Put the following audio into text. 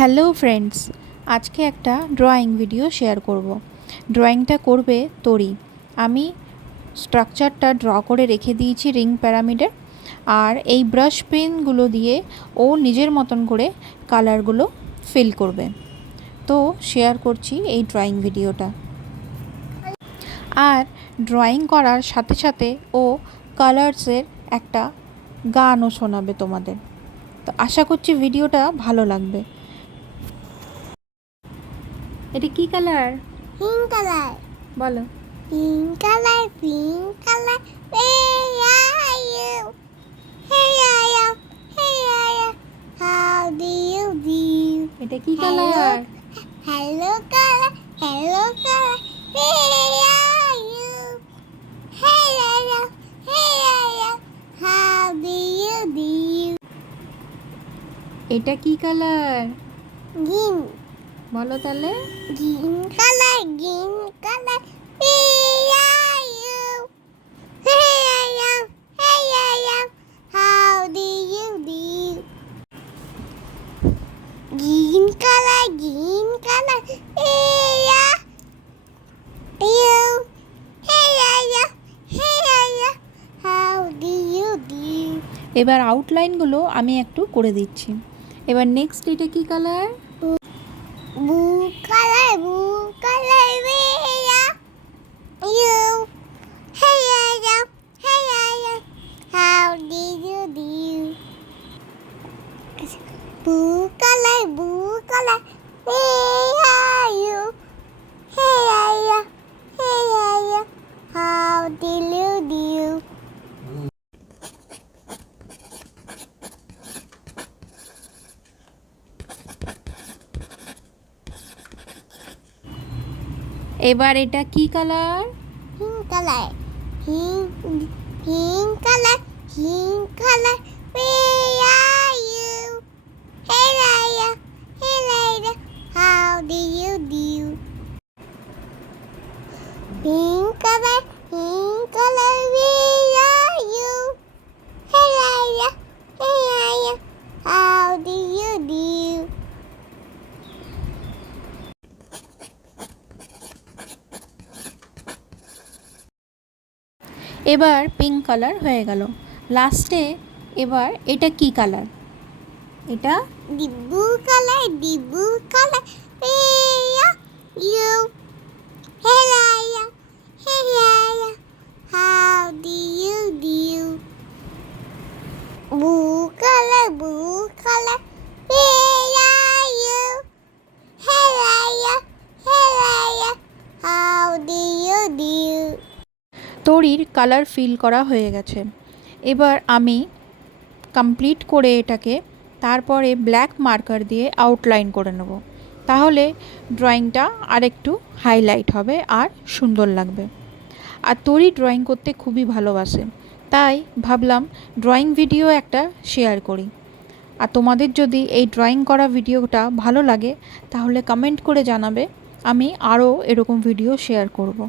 Hello friends, আজকে একটা drawing video share করব। ড্রয়িংটা করবে তরি। আমি স্ট্রাকচারটা ড্র করে রেখে দিয়েছি রিং প্যারামিডের, আর এই ব্রাশ পেনগুলো দিয়ে ও নিজের মতন করে কালারগুলো ফিল করবে। তো শেয়ার করছি এই ড্রয়িং ভিডিওটা। আর ড্রয়িং করার সাথে সাথে ও কালার্সের একটা গানও শোনাবে তোমাদের। তো আশা করছি ভিডিওটা ভালো লাগবে। এটা কি কালার? Pink colour. বলো। Pink colour, pink colour. Where are you? Hey I am, hey I am. How do you do? এটা কি colour? Hello color, hello color. Where are you? Hey I am, hey I am. How do you do? এটা কি colour? Green. বলো তাহলে। Green color, green color. Where are you? Hey I am, hey I am. How do you do? Green color, green color. Where are you? Hey I am, hey I am. How do you do? এবার আউটলাইনগুলো আমি একটু করে দিচ্ছি। এবার next এটা কি colour? Blue color, blue color. Where are you? Hey I am, hey I am. How do you do? Blue color, blue color. Where are you? Hey I am, hey I am. How do you do? এবার এটা কি colour? Pink color, pink, pink color, pink color. Where are you? Hey Raya, hey Raya, how do you do? Pink color, pink color. Where are you? Hey Raya, hey Raya, how do you do? এবার pink colour হয়ে গেল। লাস্টে এবার এটা কি colour? এটা The blue color, the blue color. Where are you? Hey Raya, hey Raya, how do you do? Blue color, blue color. Where are you? Hey Raya, hey Raya, how do you do? তরির colour fill করা হয়ে গেছে। এবার আমি complete করে এটাকে তারপরে black marker দিয়ে আউটলাইন করে নেব। তাহলে ড্রয়িংটা আরেকটু হাইলাইট হবে আর সুন্দর লাগবে। আর তরি ড্রয়িং করতে খুবই ভালোবাসে, তাই ভাবলাম ড্রয়িং ভিডিও একটা শেয়ার করি। আর তোমাদের যদি এই ড্রয়িং করা ভিডিওটা ভালো লাগে তাহলে কমেন্ট করে জানাবে, আমি আরও এরকম ভিডিও শেয়ার করব।